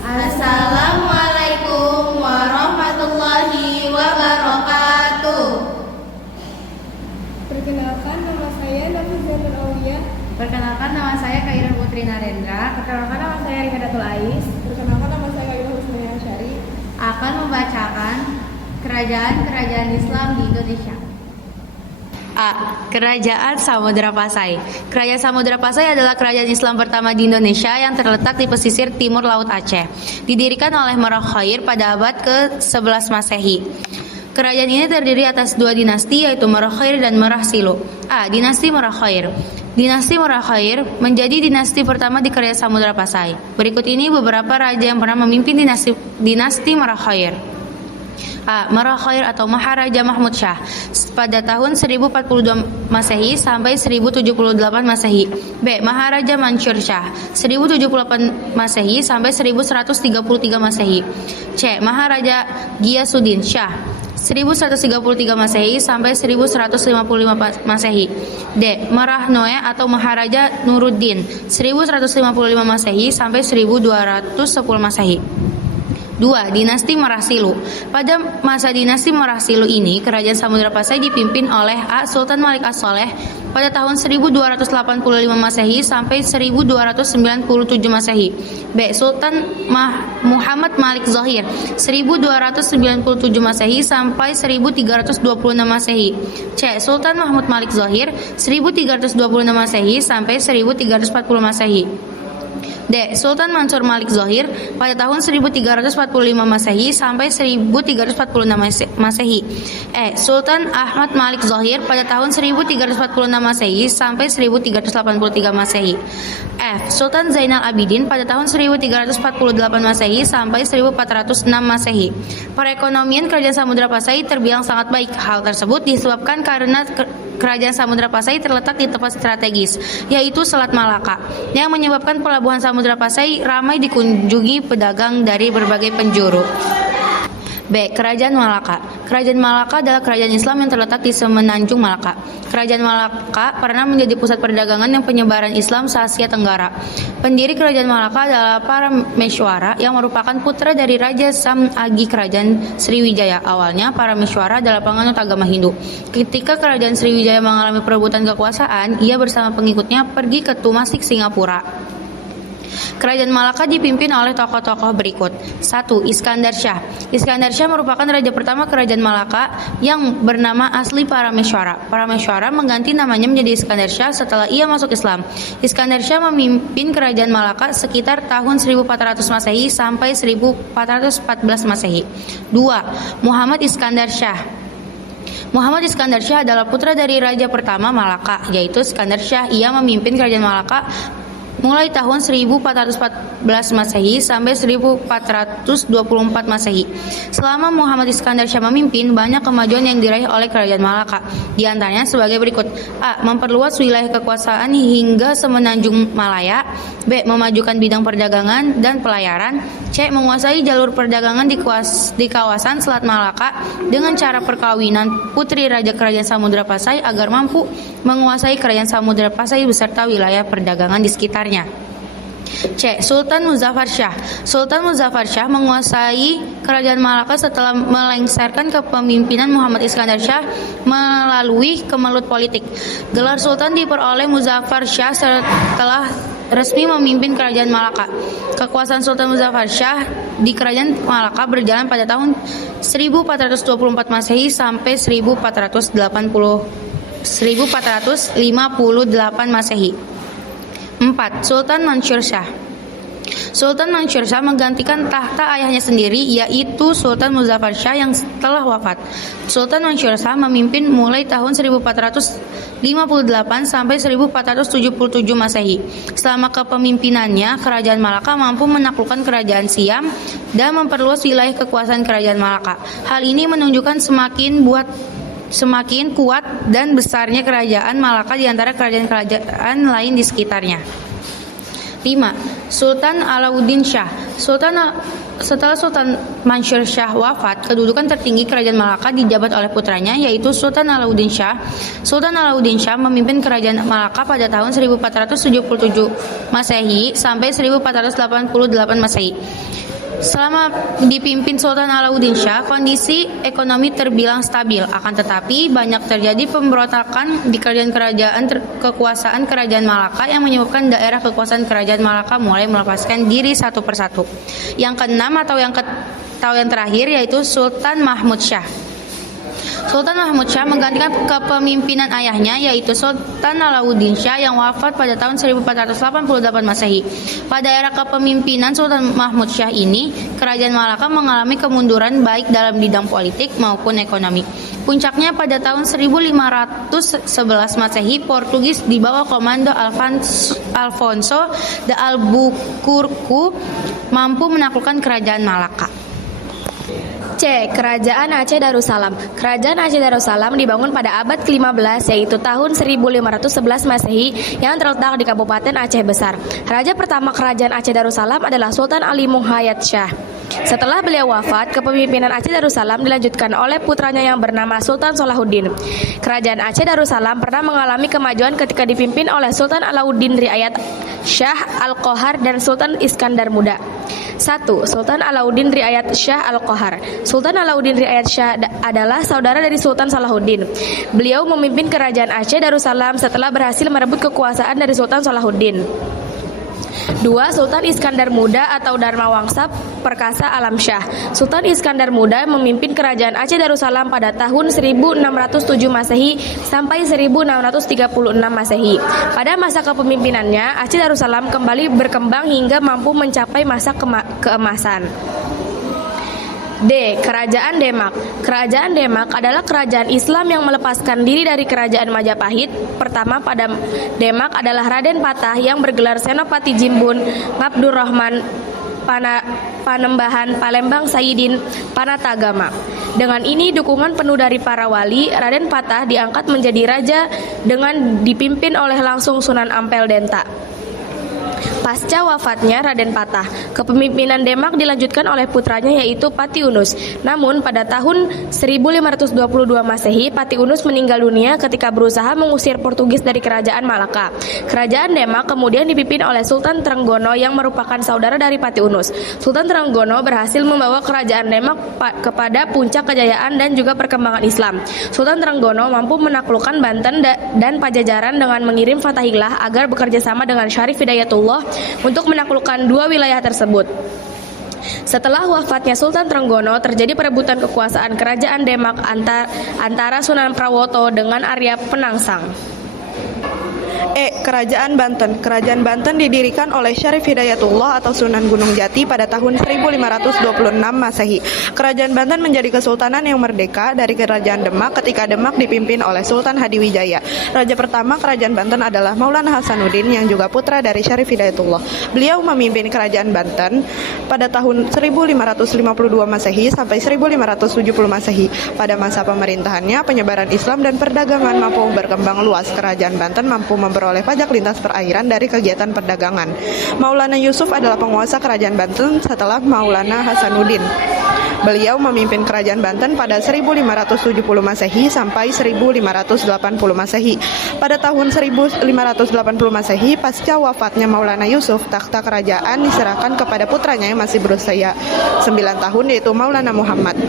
Assalamualaikum warahmatullahi wabarakatuh. Perkenalkan, nama saya Nafizatun Aulia. Perkenalkan, nama saya Kaira Putri Narendra. Perkenalkan, nama saya Rikadatul Ais. Perkenalkan, nama saya Kaira Husnul Asyari. Akan membacakan kerajaan-kerajaan Islam di Indonesia. A. Kerajaan Samudra Pasai. Kerajaan Samudra Pasai adalah kerajaan Islam pertama di Indonesia yang terletak di pesisir timur Laut Aceh. Didirikan oleh Merak Khair pada abad ke-11 Masehi. Kerajaan ini terdiri atas dua dinasti, yaitu Merak Khair dan Merak Silu. A. Dinasti Merak Khair. Dinasti Merak Khair menjadi dinasti pertama di kerajaan Samudra Pasai. Berikut ini beberapa raja yang pernah memimpin dinasti Merak Khair. A. Merak Khair atau Maharaja Mahmud Shah pada tahun 1042 Masehi sampai 1078 Masehi. B. Maharaja Mansur Shah 1078 Masehi sampai 1133 Masehi. C. Maharaja Ghiyasuddin Shah 1133 Masehi sampai 1155 Masehi. D. Merah Noe atau Maharaja Nuruddin 1155 Masehi sampai 1210 Masehi. 2. Dinasti Merak Silu. Pada masa dinasti Merak Silu ini, kerajaan Samudra Pasai dipimpin oleh A. Sultan Malik As-Saleh pada tahun 1285 Masehi sampai 1297 Masehi. B. Sultan Muhammad Malik Zohir 1297 Masehi sampai 1326 Masehi. C. Sultan Mahmud Malik Zohir 1326 Masehi sampai 1340 Masehi. D. Sultan Mansur Malik Zohir pada tahun 1345 Masehi sampai 1346 Masehi. E. Sultan Ahmad Malik Zohir pada tahun 1346 Masehi sampai 1383 Masehi. F. Sultan Zainal Abidin pada tahun 1348 Masehi sampai 1406 Masehi. Perekonomian kerajaan Samudra Pasai terbilang sangat baik. Hal tersebut disebabkan karena kerajaan Samudra Pasai terletak di tempat strategis, yaitu Selat Malaka, yang menyebabkan pelabuhan Samudra Pasai ramai dikunjungi pedagang dari berbagai penjuru. B. Kerajaan Malaka. Kerajaan Malaka adalah kerajaan Islam yang terletak di Semenanjung Malaka. Kerajaan Malaka pernah menjadi pusat perdagangan dan penyebaran Islam se-Asia Tenggara. Pendiri kerajaan Malaka adalah Parameswara yang merupakan putra dari Raja Sam Agi Kerajaan Sriwijaya. Awalnya Parameswara adalah penganut agama Hindu. Ketika kerajaan Sriwijaya mengalami perebutan kekuasaan, ia bersama pengikutnya pergi ke Tumasik, Singapura. Kerajaan Malaka dipimpin oleh tokoh-tokoh berikut. 1. Iskandar Shah. Iskandar Shah merupakan raja pertama kerajaan Malaka yang bernama asli Parameswara. Parameswara mengganti namanya menjadi Iskandar Shah setelah ia masuk Islam. Iskandar Shah memimpin kerajaan Malaka sekitar tahun 1400 Masehi sampai 1414 Masehi. 2. Muhammad Iskandar Shah. Muhammad Iskandar Shah adalah putra dari raja pertama Malaka, yaitu Iskandar Shah. Ia memimpin kerajaan Malaka mulai tahun 1414 Masehi sampai 1424 Masehi. Selama Muhammad Iskandar Shah memimpin, banyak kemajuan yang diraih oleh kerajaan Malaka. Di antaranya sebagai berikut. A. Memperluas wilayah kekuasaan hingga Semenanjung Malaya. B. Memajukan bidang perdagangan dan pelayaran. C. Menguasai jalur perdagangan di kawasan Selat Malaka dengan cara perkawinan putri raja kerajaan Samudra Pasai agar mampu menguasai kerajaan Samudra Pasai beserta wilayah perdagangan di sekitarnya. C. Sultan Muzaffar Shah. Sultan Muzaffar Shah menguasai kerajaan Malaka setelah melengsarkan kepemimpinan Muhammad Iskandar Shah melalui kemelut politik. Gelar Sultan diperoleh Muzaffar Shah setelah resmi memimpin kerajaan Malaka. Kekuasaan Sultan Muzaffar Shah di kerajaan Malaka berjalan pada tahun 1424 Masehi sampai 1458 Masehi. 4. Sultan Mansur Shah. Sultan Mansur Shah menggantikan tahta ayahnya sendiri, yaitu Sultan Muzaffar Shah yang telah wafat. Sultan Mansur Shah memimpin mulai tahun 1458 sampai 1477 Masehi. Selama kepemimpinannya, kerajaan Malaka mampu menaklukkan kerajaan Siam dan memperluas wilayah kekuasaan kerajaan Malaka. Hal ini menunjukkan semakin kuat dan besarnya kerajaan Malaka di antara kerajaan-kerajaan lain di sekitarnya. 5. Sultan Alauddin Shah. Setelah Sultan Mansur Shah wafat, kedudukan tertinggi kerajaan Malaka dijabat oleh putranya, yaitu Sultan Alauddin Shah. Sultan Alauddin Shah memimpin kerajaan Malaka pada tahun 1477 Masehi sampai 1488 Masehi. Selama dipimpin Sultan Alauddin Shah, kondisi ekonomi terbilang stabil. Akan tetapi, banyak terjadi pemberontakan di kekuasaan Kerajaan Malaka yang menyebabkan daerah kekuasaan Kerajaan Malaka mulai melepaskan diri satu persatu. Yang keenam atau yang terakhir yaitu Sultan Mahmud Shah. Sultan Mahmud Shah menggantikan kepemimpinan ayahnya yaitu Sultan Alauddin Shah yang wafat pada tahun 1488 Masehi. Pada era kepemimpinan Sultan Mahmud Shah ini, Kerajaan Malaka mengalami kemunduran baik dalam bidang politik maupun ekonomi. Puncaknya pada tahun 1511 Masehi, Portugis di bawah komando Alfonso de Albuquerque mampu menaklukkan Kerajaan Malaka. C. Kerajaan Aceh Darussalam. Kerajaan Aceh Darussalam dibangun pada abad ke-15 yaitu tahun 1511 Masehi yang terletak di Kabupaten Aceh Besar. Raja pertama Kerajaan Aceh Darussalam adalah Sultan Ali Muhayyad Shah. Setelah beliau wafat, kepemimpinan Aceh Darussalam dilanjutkan oleh putranya yang bernama Sultan Salahuddin. Kerajaan Aceh Darussalam pernah mengalami kemajuan ketika dipimpin oleh Sultan Alauddin Riayat Shah Al-Qohar dan Sultan Iskandar Muda. 1. Sultan Alauddin Riayat Shah Al-Qohar. Sultan Alauddin Riayat Shah adalah saudara dari Sultan Salahuddin. Beliau memimpin Kerajaan Aceh Darussalam setelah berhasil merebut kekuasaan dari Sultan Salahuddin. 2. Sultan Iskandar Muda atau Dharma Wangsa Perkasa Alam Shah. Sultan Iskandar Muda memimpin Kerajaan Aceh Darussalam pada tahun 1607 Masehi sampai 1636 Masehi. Pada masa kepemimpinannya, Aceh Darussalam kembali berkembang hingga mampu mencapai masa keemasan. D. Kerajaan Demak. Kerajaan Demak adalah kerajaan Islam yang melepaskan diri dari Kerajaan Majapahit. Pertama pada Demak adalah Raden Patah yang bergelar Senopati Jimbun Ngabdurrahman Panembahan Palembang Sayyidin Panatagama. Dengan ini dukungan penuh dari para wali, Raden Patah diangkat menjadi raja dengan dipimpin oleh langsung Sunan Ampel Denta. Pasca wafatnya Raden Patah, kepemimpinan Demak dilanjutkan oleh putranya yaitu Pati Unus. Namun pada tahun 1522 Masehi, Pati Unus meninggal dunia ketika berusaha mengusir Portugis dari Kerajaan Malaka. Kerajaan Demak kemudian dipimpin oleh Sultan Trenggono yang merupakan saudara dari Pati Unus. Sultan Trenggono berhasil membawa Kerajaan Demak kepada puncak kejayaan dan juga perkembangan Islam. Sultan Trenggono mampu menaklukkan Banten dan Pajajaran dengan mengirim Fatahillah agar bekerja sama dengan Syarif Hidayatullah untuk menaklukkan dua wilayah tersebut. Setelah wafatnya Sultan Trenggono, terjadi perebutan kekuasaan Kerajaan Demak antara Sunan Prawoto dengan Arya Penangsang. E. Kerajaan Banten. Kerajaan Banten didirikan oleh Syarif Hidayatullah atau Sunan Gunung Jati pada tahun 1526 Masehi. Kerajaan Banten menjadi kesultanan yang merdeka dari Kerajaan Demak ketika Demak dipimpin oleh Sultan Hadiwijaya. Raja pertama Kerajaan Banten adalah Maulana Hasanuddin yang juga putra dari Syarif Hidayatullah. Beliau memimpin Kerajaan Banten pada tahun 1552 Masehi sampai 1570 Masehi. Pada masa pemerintahannya, penyebaran Islam dan perdagangan mampu berkembang luas. Kerajaan Banten mampu memperoleh pajak lintas perairan dari kegiatan perdagangan. Maulana Yusuf adalah penguasa Kerajaan Banten setelah Maulana Hasanuddin. Beliau memimpin Kerajaan Banten pada 1570 Masehi sampai 1580 Masehi. Pada tahun 1580 Masehi, pasca wafatnya Maulana Yusuf, takhta kerajaan diserahkan kepada putranya yang masih berusia 9 tahun yaitu Maulana Muhammad.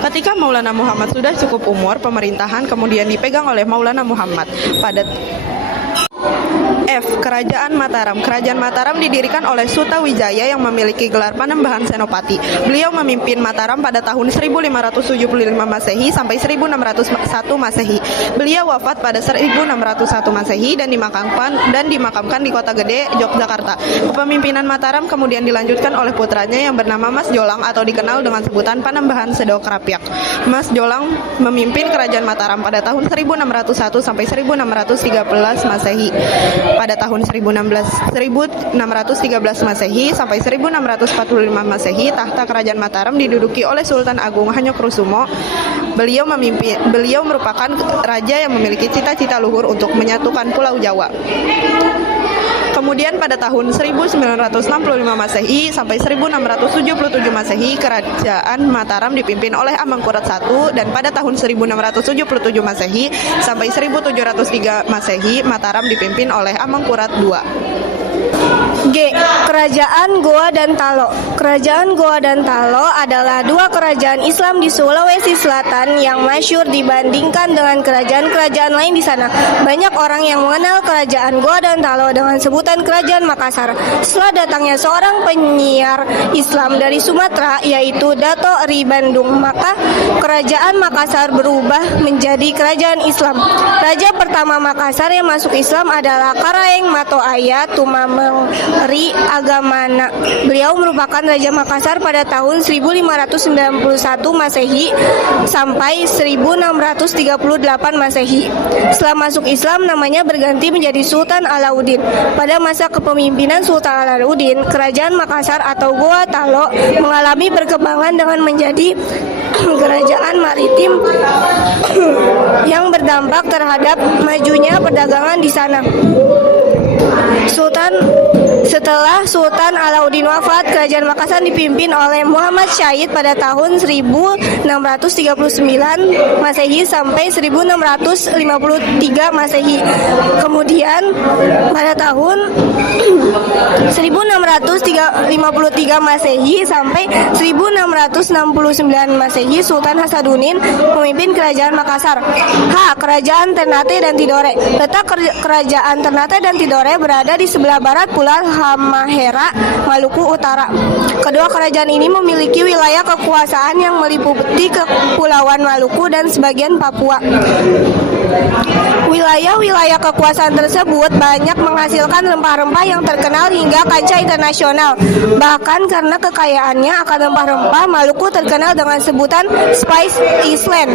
Ketika Maulana Muhammad sudah cukup umur, pemerintahan kemudian dipegang oleh Maulana Muhammad. Pada F. Kerajaan Mataram. Kerajaan Mataram didirikan oleh Sutawijaya yang memiliki gelar Panembahan Senopati. Beliau memimpin Mataram pada tahun 1575 Masehi sampai 1601 Masehi. Beliau wafat pada 1601 Masehi dan dimakamkan di Kota Gede, Yogyakarta. Kepemimpinan Mataram kemudian dilanjutkan oleh putranya yang bernama Mas Jolang atau dikenal dengan sebutan Panembahan Sedokrapyak. Mas Jolang memimpin Kerajaan Mataram pada tahun 1601 sampai 1613 Masehi. Pada tahun 1613 Masehi sampai 1645 Masehi, tahta Kerajaan Mataram diduduki oleh Sultan Agung Hanyokrokusumo. Beliau merupakan raja yang memiliki cita-cita luhur untuk menyatukan Pulau Jawa. Kemudian pada tahun 1965 Masehi sampai 1677 Masehi, Kerajaan Mataram dipimpin oleh Amangkurat I, dan pada tahun 1677 Masehi sampai 1703 Masehi, Mataram dipimpin oleh Amangkurat II. G. Kerajaan Goa dan Talo. Kerajaan Goa dan Talo adalah dua kerajaan Islam di Sulawesi Selatan yang masyhur dibandingkan dengan kerajaan-kerajaan lain di sana. Banyak orang yang mengenal kerajaan Goa dan Talo dengan sebutan Kerajaan Makassar. Setelah datangnya seorang penyiar Islam dari Sumatera, yaitu Dato' Ri Bandung, maka kerajaan Makassar berubah menjadi kerajaan Islam. Raja pertama Makassar yang masuk Islam adalah Karaeng Mato Aya Tumameng Ri Agamana. Beliau merupakan Raja Makassar pada tahun 1591 Masehi sampai 1638 Masehi. Setelah masuk Islam, namanya berganti menjadi Sultan Alauddin. Pada masa kepemimpinan Sultan Alauddin, kerajaan Makassar atau Goa Talo mengalami perkembangan dengan menjadi kerajaan maritim yang berdampak terhadap majunya perdagangan di sana. Setelah Sultan Alauddin wafat, kerajaan Makassar dipimpin oleh Muhammad Syahid pada tahun 1639 Masehi sampai 1653 Masehi. Kemudian pada tahun 1653 Masehi sampai 1669 Masehi, Sultan Hasanuddin memimpin kerajaan Makassar. H. Kerajaan Ternate dan Tidore. Letak kerajaan Ternate dan Tidore berada di sebelah barat Pulau Halmahera, Maluku Utara. Kedua kerajaan ini memiliki wilayah kekuasaan yang meliputi Kepulauan Maluku dan sebagian Papua. Wilayah-wilayah kekuasaan tersebut banyak menghasilkan rempah-rempah yang terkenal hingga kancah internasional. Bahkan karena kekayaannya akan rempah-rempah, Maluku terkenal dengan sebutan Spice Island.